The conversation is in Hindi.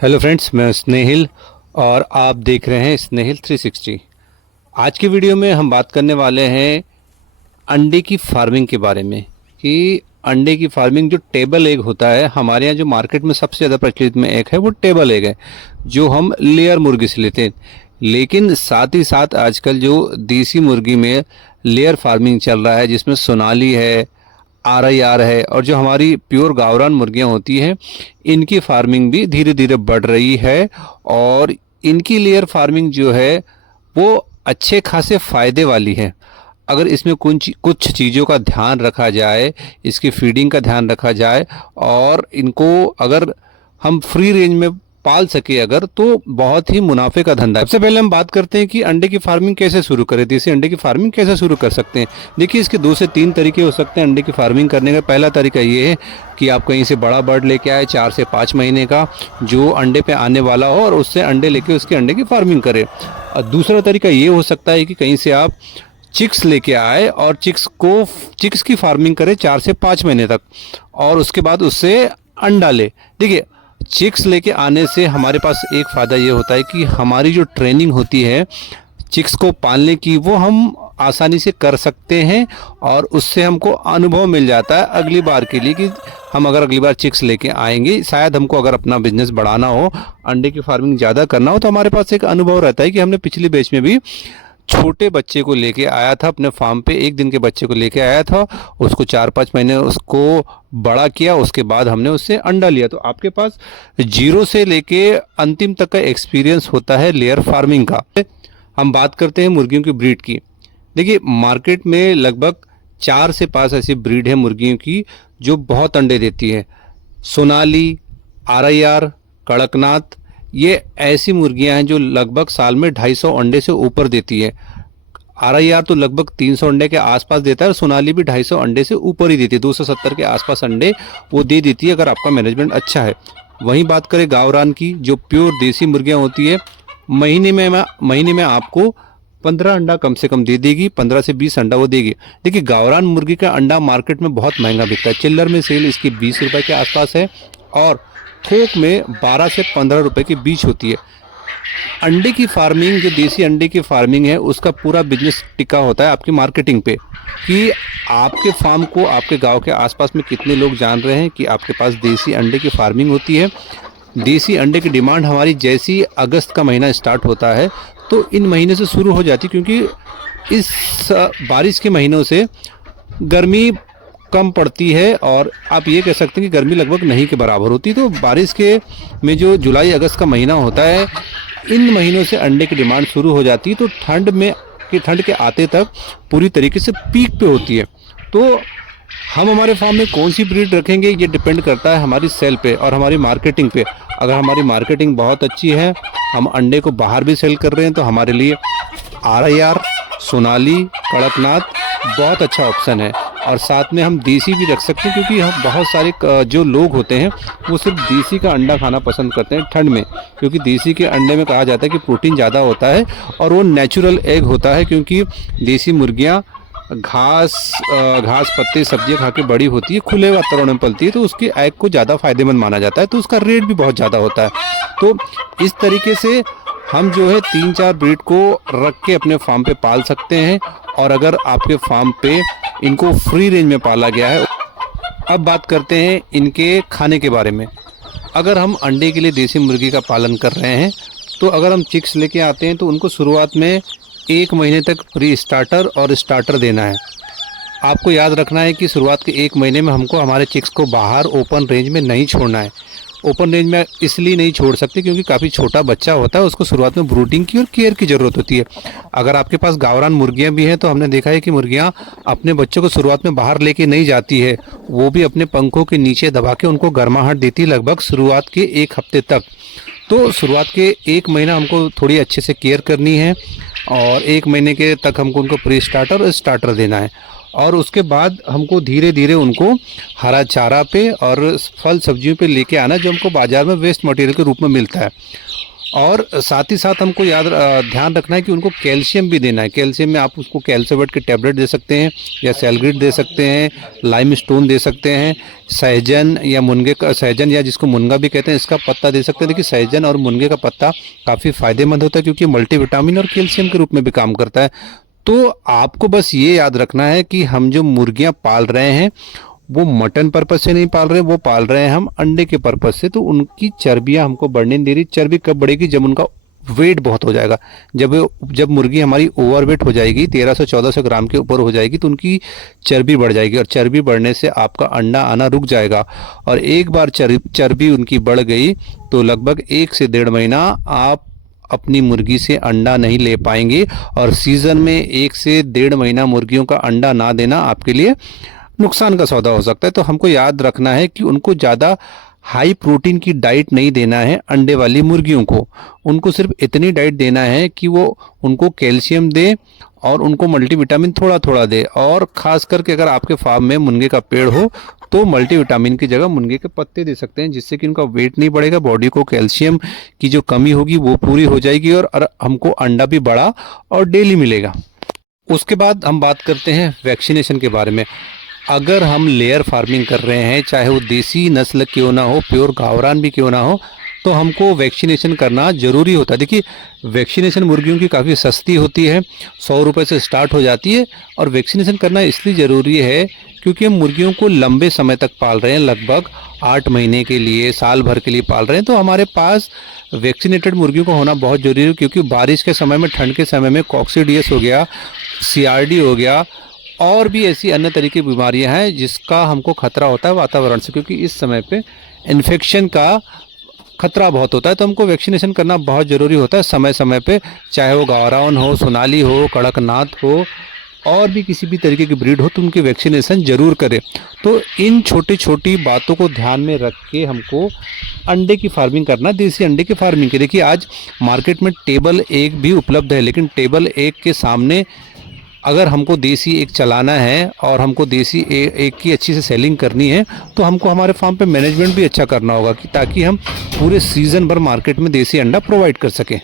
हेलो फ्रेंड्स, मैं स्नेहिल और आप देख रहे हैं स्नेहिल 360। आज की वीडियो में हम बात करने वाले हैं अंडे की फार्मिंग के बारे में कि अंडे की फार्मिंग जो टेबल एग होता है, हमारे यहाँ जो मार्केट में सबसे ज़्यादा प्रचलित में एग है वो टेबल एग है जो हम लेयर मुर्गी से लेते हैं। लेकिन साथ ही साथ आजकल जो देसी मुर्गी में लेयर फार्मिंग चल रहा है जिसमें सोनाली है, RIR है और जो हमारी प्योर गावरान मुर्गियां होती हैं, इनकी फार्मिंग भी धीरे धीरे बढ़ रही है। और इनकी लेयर फार्मिंग जो है वो अच्छे खासे फ़ायदे वाली है अगर इसमें कुछ कुछ चीज़ों का ध्यान रखा जाए, इसकी फीडिंग का ध्यान रखा जाए और इनको अगर हम फ्री रेंज में पाल सके अगर, तो बहुत ही मुनाफे का धंधा है। सबसे पहले हम बात करते हैं कि अंडे की फार्मिंग कैसे शुरू करें, देसी अंडे की फार्मिंग कैसे शुरू कर सकते हैं। देखिए, इसके 2 से 3 तरीके हो सकते हैं अंडे की फार्मिंग करने का। पहला तरीका ये है कि आप कहीं से बड़ा बर्ड लेके आए 4 से 5 महीने का, जो अंडे पे आने वाला हो और उससे अंडे लेके उसके अंडे की फार्मिंग करें। और दूसरा तरीका ये हो सकता है कि कहीं से आप चिक्स लेके आए और चिक्स की फार्मिंग करें 4 से 5 महीने तक और उसके बाद उससे अंडा ले। देखिए, चिक्स लेके आने से हमारे पास एक फ़ायदा ये होता है कि हमारी जो ट्रेनिंग होती है चिक्स को पालने की, वो हम आसानी से कर सकते हैं और उससे हमको अनुभव मिल जाता है अगली बार के लिए कि हम अगर अगली बार चिक्स लेके आएंगे, शायद हमको अगर अपना बिजनेस बढ़ाना हो, अंडे की फार्मिंग ज़्यादा करना हो, तो हमारे पास एक अनुभव रहता है कि हमने पिछली बैच में भी छोटे बच्चे को लेके आया था अपने फार्म पे, 1 दिन के बच्चे को लेके आया था, उसको 4-5 महीने उसको बड़ा किया, उसके बाद हमने उससे अंडा लिया। तो आपके पास 0 से लेके अंतिम तक का एक्सपीरियंस होता है लेयर फार्मिंग का। हम बात करते हैं मुर्गियों की ब्रीड की। देखिए, मार्केट में लगभग 4 से 5 ऐसी ब्रीड है मुर्गियों की जो बहुत अंडे देती है। सोनाली, RIR, कड़कनाथ, ये ऐसी मुर्गियां हैं जो लगभग साल में 250 अंडे से ऊपर देती है। RIR तो लगभग 300 अंडे के आसपास देता है और सोनाली भी 250 अंडे से ऊपर ही देती है, 270 के आसपास अंडे वो दे देती है अगर आपका मैनेजमेंट अच्छा है। वहीं बात करें गावरान की, जो प्योर देसी मुर्गियां होती है, महीने में आपको 15 अंडा कम से कम दे देगी, 15 से 20 अंडा वो देगी। देखिए, गावरान मुर्गी का अंडा मार्केट में बहुत महंगा बिकता है। चिल्लर में सेल इसकी 20 रुपये के आसपास है और थोक में 12 से 15 रुपए के बीच होती है। अंडे की फार्मिंग, जो देसी अंडे की फार्मिंग है, उसका पूरा बिजनेस टिका होता है आपकी मार्केटिंग पे कि आपके फार्म को आपके गांव के आसपास में कितने लोग जान रहे हैं कि आपके पास देसी अंडे की फार्मिंग होती है। देसी अंडे की डिमांड हमारी जैसी अगस्त का महीना स्टार्ट होता है तो इन महीने से शुरू हो जाती है, क्योंकि इस बारिश के महीनों से गर्मी कम पड़ती है और आप ये कह सकते हैं कि गर्मी लगभग नहीं के बराबर होती। तो बारिश के में जो जुलाई अगस्त का महीना होता है, इन महीनों से अंडे की डिमांड शुरू हो जाती है। तो ठंड के आते तक पूरी तरीके से पीक पे होती है। तो हम हमारे फार्म में कौन सी ब्रीड रखेंगे ये डिपेंड करता है हमारी सेल पे और हमारी मार्केटिंग पे। अगर हमारी मार्केटिंग बहुत अच्छी है, हम अंडे को बाहर भी सेल कर रहे हैं, तो हमारे लिए RIR, सोनाली, कड़कनाथ बहुत अच्छा ऑप्शन है। और साथ में हम देसी भी रख सकते हैं, क्योंकि हम बहुत सारे जो लोग होते हैं वो सिर्फ देसी का अंडा खाना पसंद करते हैं ठंड में, क्योंकि देसी के अंडे में कहा जाता है कि प्रोटीन ज़्यादा होता है और वो नेचुरल एग होता है, क्योंकि देसी मुर्गियाँ घास पत्ते सब्जियां खा के बड़ी होती है, खुले वातावरण में पलती है, तो उसके एग को ज़्यादा फायदेमंद माना जाता है, तो उसका रेट भी बहुत ज़्यादा होता है। तो इस तरीके से हम जो है 3-4 ब्रीड को रख के अपने फार्म पे पाल सकते हैं। और अगर आपके फार्म पे इनको फ्री रेंज में पाला गया है। अब बात करते हैं इनके खाने के बारे में। अगर हम अंडे के लिए देसी मुर्गी का पालन कर रहे हैं, तो अगर हम चिक्स लेके आते हैं तो उनको शुरुआत में 1 महीने तक प्री स्टार्टर और स्टार्टर देना है। आपको याद रखना है कि शुरुआत के 1 महीने में हमको हमारे चिक्स को बाहर ओपन रेंज में नहीं छोड़ना है। ओपन रेंज में इसलिए नहीं छोड़ सकते क्योंकि काफ़ी छोटा बच्चा होता है, उसको शुरुआत में ब्रूडिंग की और केयर की ज़रूरत होती है। अगर आपके पास गावरान मुर्गियां भी हैं तो हमने देखा है कि मुर्गियां अपने बच्चों को शुरुआत में बाहर लेके नहीं जाती है, वो भी अपने पंखों के नीचे दबा के उनको गर्माहट देती है लगभग शुरुआत के 1 हफ्ते तक। तो शुरुआत के 1 महीना हमको थोड़ी अच्छे से केयर करनी है और 1 महीने के तक हमको उनको प्री स्टार्टर और स्टार्टर देना है। और उसके बाद हमको धीरे धीरे उनको हरा चारा पे और फल सब्जियों पे लेके आना, जो हमको बाज़ार में वेस्ट मटेरियल के रूप में मिलता है। और साथ ही साथ हमको ध्यान रखना है कि उनको कैल्शियम भी देना है। कैल्शियम में आप उसको कैल्सियवेट के टैबलेट दे सकते हैं, या सेलग्रिड दे सकते हैं, लाइम स्टोन दे सकते हैं, सहजन या मुनगे का, सहजन या जिसको मुनगा भी कहते हैं, इसका पत्ता दे सकते हैं। देखिए सहजन और मुनगे का पत्ता काफ़ी फायदेमंद होता है क्योंकि मल्टीविटामिन और कैल्शियम के रूप में भी काम करता है। तो आपको बस ये याद रखना है कि हम जो मुर्गियां पाल रहे हैं वो मटन पर्पज से नहीं पाल रहे, वो पाल रहे हैं हम अंडे के पर्पज से। तो उनकी चर्बियां हमको बढ़ने नहीं दे रही। चर्बी कब बढ़ेगी? जब उनका वेट बहुत हो जाएगा। जब मुर्गी हमारी ओवरवेट हो जाएगी, 1300-1400 ग्राम के ऊपर हो जाएगी, तो उनकी चर्बी बढ़ जाएगी, और चर्बी बढ़ने से आपका अंडा आना रुक जाएगा। और एक बार चर्बी उनकी बढ़ गई तो लगभग 1 से 1.5 महीना आप अपनी मुर्गी से अंडा नहीं ले पाएंगे, और सीज़न में 1 से 1.5 महीना मुर्गियों का अंडा ना देना आपके लिए नुकसान का सौदा हो सकता है। तो हमको याद रखना है कि उनको ज़्यादा हाई प्रोटीन की डाइट नहीं देना है अंडे वाली मुर्गियों को। उनको सिर्फ इतनी डाइट देना है कि वो उनको कैल्शियम दे और उनको मल्टीविटामिन थोड़ा थोड़ा दे। और ख़ास करके अगर आपके फार्म में मुनगे का पेड़ हो तो मल्टीविटामिन की जगह मुनगे के पत्ते दे सकते हैं, जिससे कि उनका वेट नहीं बढ़ेगा, बॉडी को कैल्शियम की जो कमी होगी वो पूरी हो जाएगी, और हमको अंडा भी बड़ा और डेली मिलेगा। उसके बाद हम बात करते हैं वैक्सीनेशन के बारे में। अगर हम लेयर फार्मिंग कर रहे हैं, चाहे वो देसी नस्ल क्यों ना हो, प्योर गावरान भी क्यों ना हो, तो हमको वैक्सीनेशन करना ज़रूरी होता है। देखिए वैक्सीनेशन मुर्गियों की काफ़ी सस्ती होती है, 100 रुपये से स्टार्ट हो जाती है। और वैक्सीनेशन करना इसलिए ज़रूरी है क्योंकि हम मुर्गियों को लंबे समय तक पाल रहे हैं, लगभग 8 महीने के लिए, साल भर के लिए पाल रहे हैं। तो हमारे पास वैक्सीनेटेड मुर्गियों का होना बहुत ज़रूरी है, क्योंकि बारिश के समय में, ठंड के समय में कॉक्सीडियस हो गया, CRD हो गया, और भी ऐसी अन्य तरीके की बीमारियां हैं जिसका हमको खतरा होता है वातावरण से, क्योंकि इस समय पे इन्फेक्शन का खतरा बहुत होता है। तो हमको वैक्सीनेशन करना बहुत ज़रूरी होता है समय समय पे, चाहे वो गावरान हो, सोनाली हो, कड़कनाथ हो, और भी किसी भी तरीके की ब्रीड हो, तो उनकी वैक्सीनेशन ज़रूर करें। तो इन छोटी छोटी बातों को ध्यान में रख के हमको अंडे की फार्मिंग करना, देसी अंडे की फार्मिंग की। देखिए आज मार्केट में टेबल एग भी उपलब्ध है, लेकिन टेबल एग के सामने अगर हमको देसी एग चलाना है और हमको देसी एग की अच्छी से सेलिंग करनी है, तो हमको हमारे फार्म पे मैनेजमेंट भी अच्छा करना होगा, कि ताकि हम पूरे सीज़न भर मार्केट में देसी अंडा प्रोवाइड कर सकें।